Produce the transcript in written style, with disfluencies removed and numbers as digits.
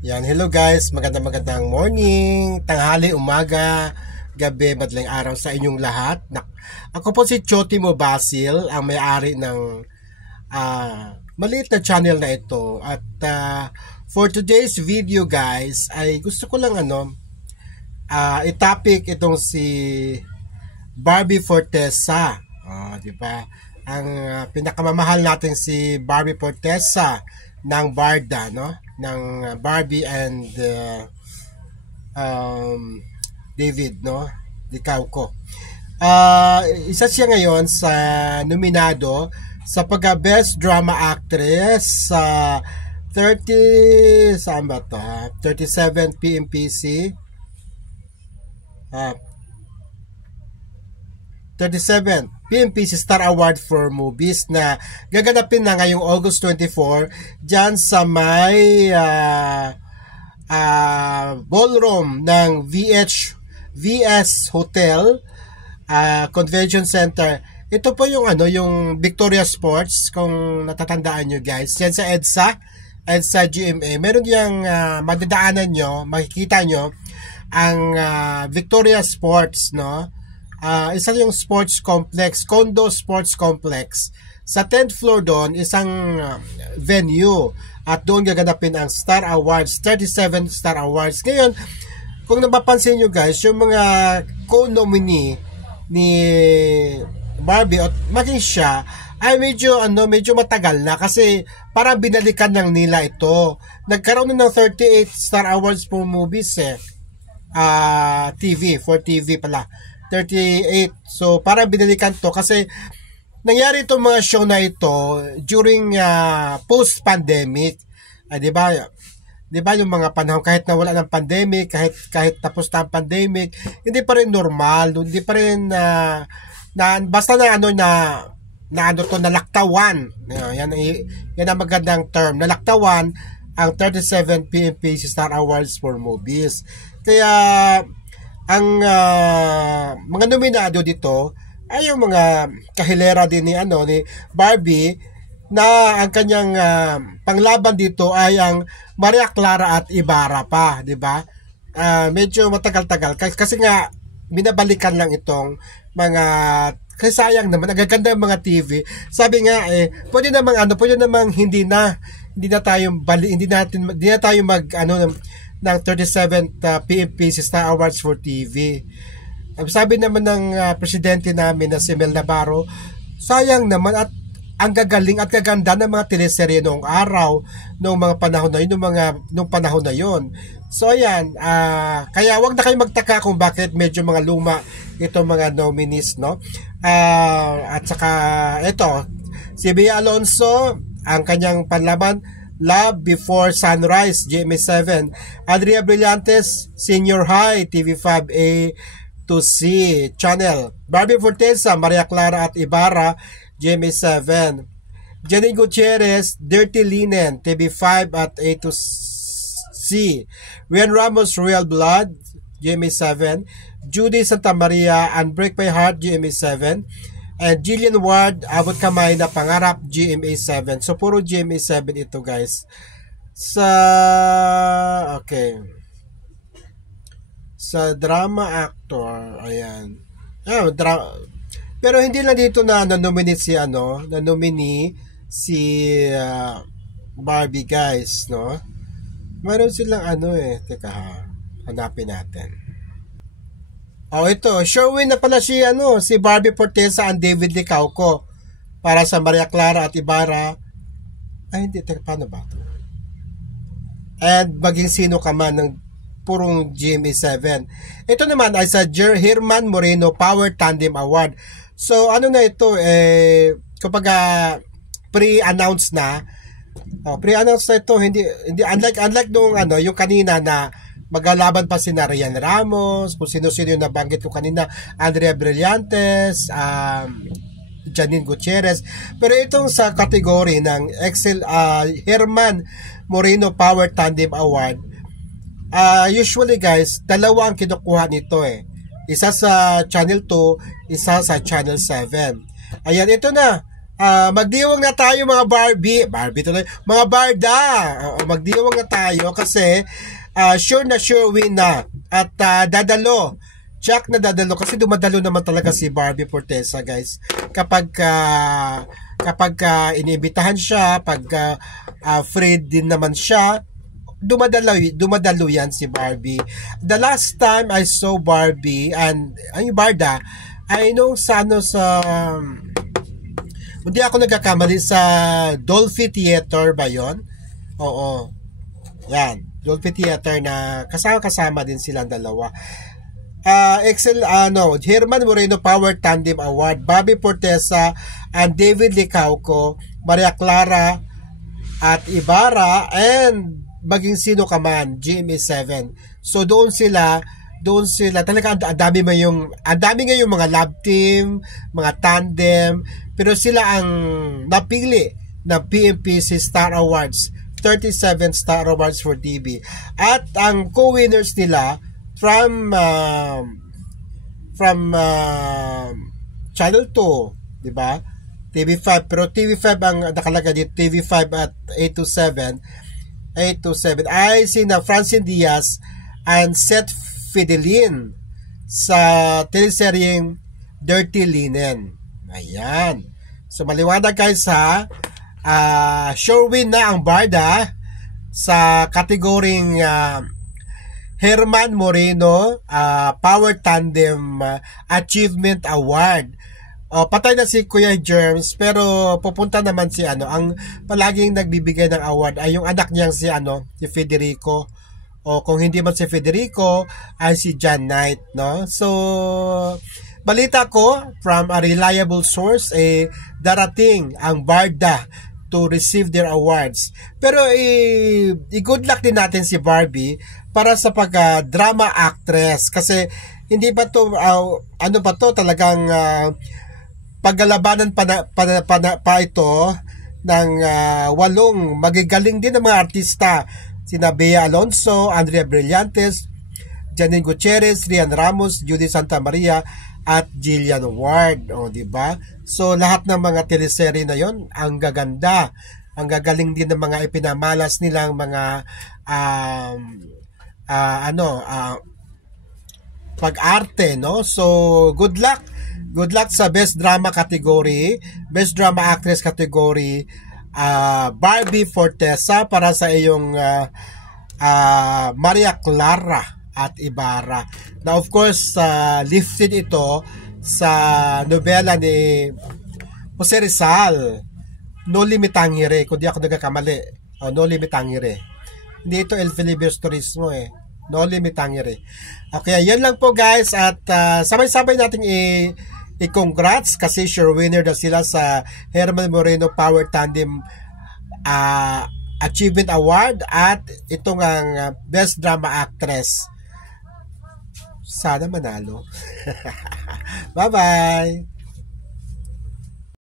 Yan, hello guys, magandang morning, tanghali, umaga, gabi, madaling araw sa inyong lahat. Ako po si Chotimo Basil, ang may-ari ng maliit na channel na ito. At for today's video guys, ay gusto ko lang i-topic itong si Barbie Forteza. Di ba? Ang pinakamamahal natin si Barbie Forteza ng Barda, no? Ng Barbie and David, no? Licauco. Isa siya ngayon sa nominado sa pagka-Best Drama Actress sa 37 PMPC 37 PMPC Star Award for Movies na gaganapin na ngayong August 24 dyan sa may ballroom ng VS Hotel Convention Center. Ito po yung yung Victoria Sports, kung natatandaan nyo guys. Yan sa EDSA GMA. Meron yung madadaanan nyo, makikita nyo ang Victoria Sports, no? Isa yung sports complex, condo sports complex. Sa 10th floor doon, isang venue. At doon gaganapin ang Star Awards, 37 Star Awards. Ngayon, kung napapansin nyo guys, yung mga co-nominee ni Barbie at maging siya, ay medyo matagal na kasi parang binalikan lang nila ito. Nagkaroon na ng 38 Star Awards for movies for TV pala. 38. So, parang binalikan to kasi nangyari itong mga show na ito during post-pandemic. Di ba? Di ba yung mga panahon, kahit na wala ng pandemic, kahit tapos na ang pandemic, hindi pa rin normal, hindi pa rin basta nalaktawan. Yan ang magandang term. Nalaktawan ang 37 PMPC Star Awards for Movies. Kaya ang mga nominado dito ay yung mga kahilera din ni Barbie, na ang kanyang panglaban dito ay ang Maria Clara at Ibarra pa, di ba? Medyo matagal-tagal kasi nga binabalikan lang itong mga, kasi sayang naman, ang gaganda ng mga TV. Sabi nga pwede namang hindi na tayo ng 37th PMPC Star Awards for TV. Sabi naman ng presidente namin na si Mel Navarro, sayang naman at ang gagaling at gaganda ng mga teleserye noong araw, noong mga panahon na yun, nung panahon na yun. So ayan, kaya wag na kayo magtaka kung bakit medyo mga luma itong mga nominees, no? At saka ito, si Bea Alonso, ang kanyang panlaban, Love Before Sunrise, GMA7. Andrea Brillantes, Senior High, TV5A to C channel. Barbie Forteza, Maria Clara at Ibarra, GMA7. Jenny Gutierrez, Dirty Linen, TV5 at A to C. Rian Ramos, Royal Blood, GMA7. Judy Santa Maria, Unbreak My Heart, GMA7. And Jillian Ward, Abot Kamay na Pangarap, GMA7. So, puro GMA7 ito, guys. Sa drama actor, ayan. Pero hindi lang dito na nominate si Barbie, guys, no? Meron silang teka ha, hanapin natin. Ito, showin na pala si Barbie Forteza and David Licauco para sa Maria Clara at Ibarra. Ay, hindi, paano ba ito? And maging sino ka man ng purong GMA7. Ito naman ay sa Herman Moreno Power Tandem Award. So, na ito, kapag pre-announce na ito, hindi unlike nung yung kanina na maglalaban pa si Rian Ramos, kung sino-sino yung nabanggit ko kanina, Andrea Brillantes, Janine Gutierrez. Pero itong sa kategory ng Herman Moreno Power Tandem Award, usually guys, dalawa ang kinukuha nito Isa sa Channel 2, isa sa Channel 7. Ayan, ito na. Magdiwang na tayo mga Barbie tuloy, mga Barda. Magdiwang na tayo kasi sure na sure win na. At dadalo. Check na dadalo kasi dumadalo naman talaga si Barbie Fortesa, guys. Kapag iniimbitahan siya, pag free din naman siya, dumadalo yan si Barbie. The last time I saw Barbie and ang Barda ay nung sa hindi ako nagkakamali sa Dolphy Theater ba yon? Oo. Yan. Dolphy Theater na kasama din silang dalawa. Herman Moreno Power Tandem Award, Bobby Fortesa and David Licauco, Maria Clara at Ibarra, and maging sino ka man, GMA7. So doon sila talaga ang dami ngayong mga love team, mga tandem, pero sila ang napili na PMPC Star Awards, 37 Star Awards for TV. At ang co-winners nila from Channel 2, di ba? TV5, pero TV5 ang nakalaga dito, TV5 at 827 ay sina Francine Diaz and Seth Fidelin sa teleseryeng Dirty Linen. Ayan. So maliwanag guys ha. Sure win na ang Barda sa kategoring Herman Moreno Power Tandem Achievement Award. Patay na si Kuya Germs, pero pupunta naman si ang palaging nagbibigay ng award ay yung anak niyang si Federico. O kung hindi man si Federico ay si John Knight, no? So balita ko from a reliable source, darating ang Barda to receive their awards. Pero i-good luck din natin si Barbie para sa pag-drama actress kasi hindi pa to talagang paglalabanan pa ito ng 8 magigaling din ng mga artista, sina Bea Alonso, Andrea Brillantes, Janine Gutierrez, Rian Ramos, Judy Santa Maria at Jillian Ward, di ba? So lahat ng mga teleserye na yon ang gaganda, ang gagaling din ng mga ipinamalas nilang mga pag-arte, no? So good luck sa best drama category, best drama actress category, Barbie Fortesa para sa iyong Maria Clara at Ibarra. Now of course lifted ito sa nobela ni Jose Rizal, No Limitangere, kung di ako nagkakamali. No Limitangere. Hindi ito El Feliber's Turismo No Limitangere. Okay, yan lang po guys, at sabay-sabay nating i-congrats kasi sure winner na sila sa Herman Moreno Power Tandem Achievement Award at itong ang Best Drama Actress. Sana manalo. Bye-bye!